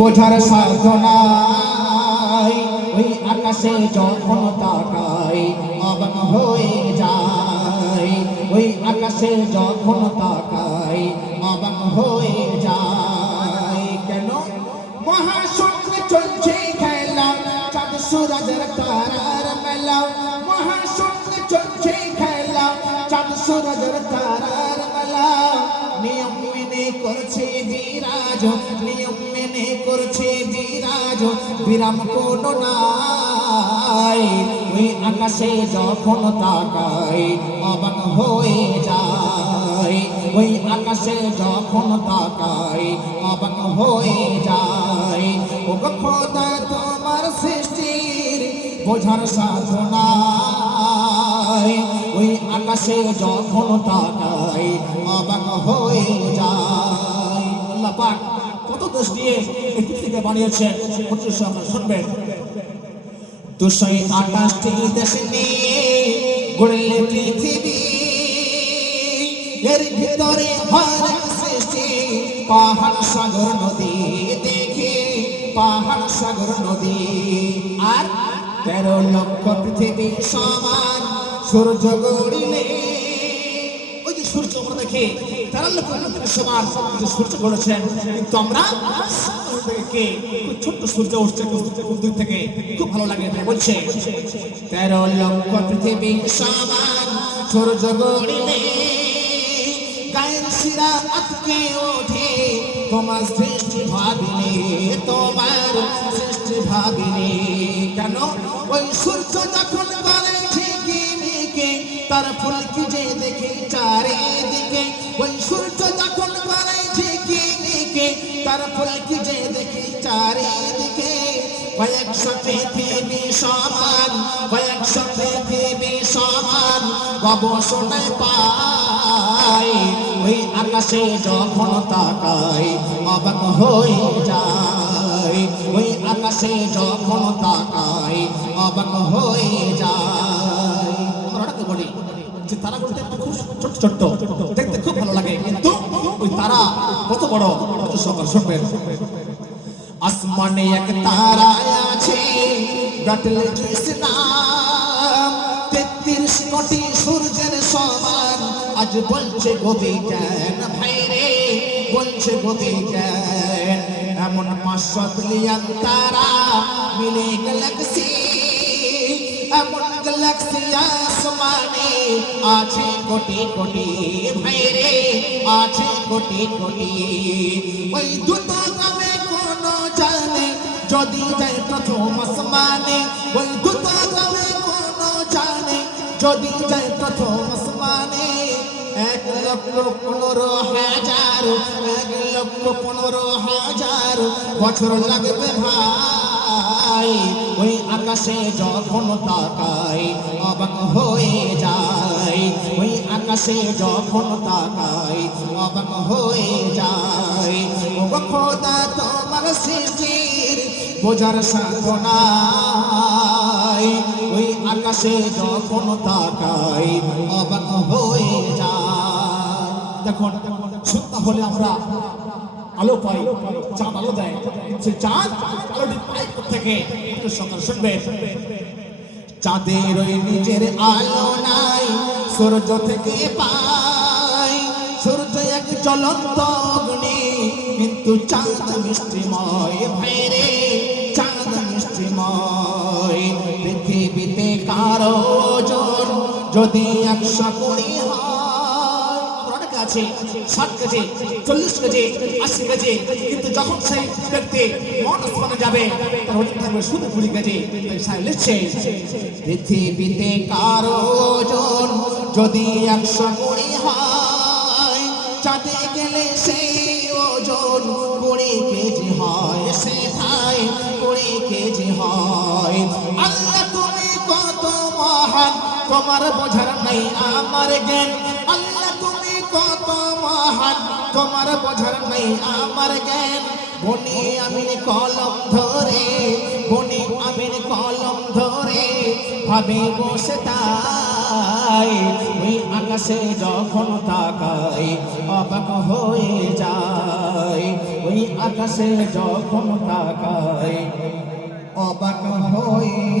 বোঝার সাধনায় ওই আকাশে যখন তাকাই অবাক হয়ে যায়, ওই আকাশে যখন তাকাই অবাক হয়ে যায়। কেন? মহাশূন্যে চলছে খেলা, চাঁদ সূরজের তারার মেলা। মহাশূন্যে চলছে খেলা, চাঁদ সূরজের তারার মেলা। নিয়ম মেনে করছে বিরাজ, নিয়ম মেনে করছে বিরাজ, বিরাম কোনো নাই। ওই আকাশে যখন তাকাই অবাক হয়ে যায়, ওই আকাশে যখন তাকাই অবাক হয়ে যায়। ও খোদা তোমার সৃষ্টির বোঝার সাধনায় ওই আকাশে যখন তাকাই অবাক হয়ে যায়। আল্লাহ পাক কত দোষ দিয়ে এই পৃথিবীকে বানিয়েছেন, আপনারা শুনবেন। 228টি দেশ নিয়ে গড়লে পৃথিবী, এর ভিতরে হরেক সৃষ্টি পাহাড় সাগর নদী। দেখি পাহাড় সাগর নদী, আর 13 লক্ষ পৃথিবী সমান সূর্য গড়িলে। ওই যে সূর্য আমরা দেখি 13 লক্ষ পৃথিবী সমান সূর্য গড়েছেন, কিন্তু আমরা ছোট্ট সূর্য উঠছে দূর থেকে, খুব ভালো লাগে। বলছে 13 লক্ষ পৃথিবী সমান সূর্য গড়িলে, গায়ের শিরা আটকে ওঠে তোমার সৃষ্টি ভাবিলে, তোমার সৃষ্টি ভাবিলে। কেন? ওই সূর্য যখন করে ঝিকিমিকি তার ফুলকি যে দেখি চারিদিকে। ওই সূর্য যখন করে ঝিকিমিকি তার ফুলকি যে দেখি চারিদিকে। কয়েকশো পৃথিবী সমান, কয়েকশো পৃথিবী সমান গবেষণায় পাই। ওই আকাশে যখন তাকাই অবাক হয়ে যায়, ওই আকাশে যখন তাকাই অবাক হয়ে যায়। আমরা ওটাকে বলি যে তারাগুলো দেখতে খুব ছোট ছোট, দেখতে খুব ভালো লাগে, কিন্তু ওই তারা কত বড় কত সকাল শুনবেন। আসমানে এক তারা আছে ব্যাটলজিস নাম, 33 কোটি সূর্যের সমান। আজ বলছে গতি জ্ঞান ভাইরে, বলছে গতি জ্ঞান। এমন 500 বিলিয়ন তারা মিলে গ্যালাক্সি, এমন গ্যালাক্সি আসমানে আছে কোটি কোটি ভাইরে, আছে কোটি কোটি। ওই দুটো গ্রামে কোনো জানে যদি যায় প্রথম আসমানে, ওই দুটো গ্রামে কোনো জানে যদি যায় প্রথম আসমানে। 1,15,000, 1,15,000 বছর লাগবে ভাই। ওই আকাশে যখন তাকাই অবাক হয়ে যায়, ওই আকাশে যখন তাকাই অবাক হয়ে যায়। ও খোদা তোমার সৃষ্টির বোঝার সাধনায় ওই আকাশে যখন তাকাই অবাক হয়ে যায়। দেখুন, সত্য হলে আমরা আলো পাই, চাঁদ আলো দেয়, সে চাঁদ আলোটি পাই থেকে সকাল শুনবে। চাঁদের ওই নিজের আলো নাই, সূর্য থেকে পাই। সূর্য এক জ্বলন্ত অগ্নি, কিন্তু চাঁদ মিষ্টিময় ভাইরে, চাঁদ মিষ্টিময়। পৃথিবীতে কারো ওজন যদি 120 হয়, আছে 60 কেজি, 40 কেজি, 80 কেজি, কিন্তু যখন সেই ব্যক্তি মহান যাবে তার ওজন থাকবে শুধু 20 কেজি। লিখছে পৃথিবীতে কারো ওজন যদি 120 হয়, চাঁদে গেলে সেই ওজন 20 কেজি হয়, সেটাই 20 কেজি হয়। আল্লাহ তুমি কত মহান, তোমার বোঝার নেই আমার জ্ঞান। আল্লাহ তুমি কত মহান, তোমার বোঝার নেই আমার জ্ঞান। বনি আমিন কলম ধরে, বনি আমিন কলম ধরে ভাবে বসে তা যায়, ওই আকাশে যখন তাকাই অবাক হয়ে যায়, ওই আকাশে যখন তাকাই অবাক হয়ে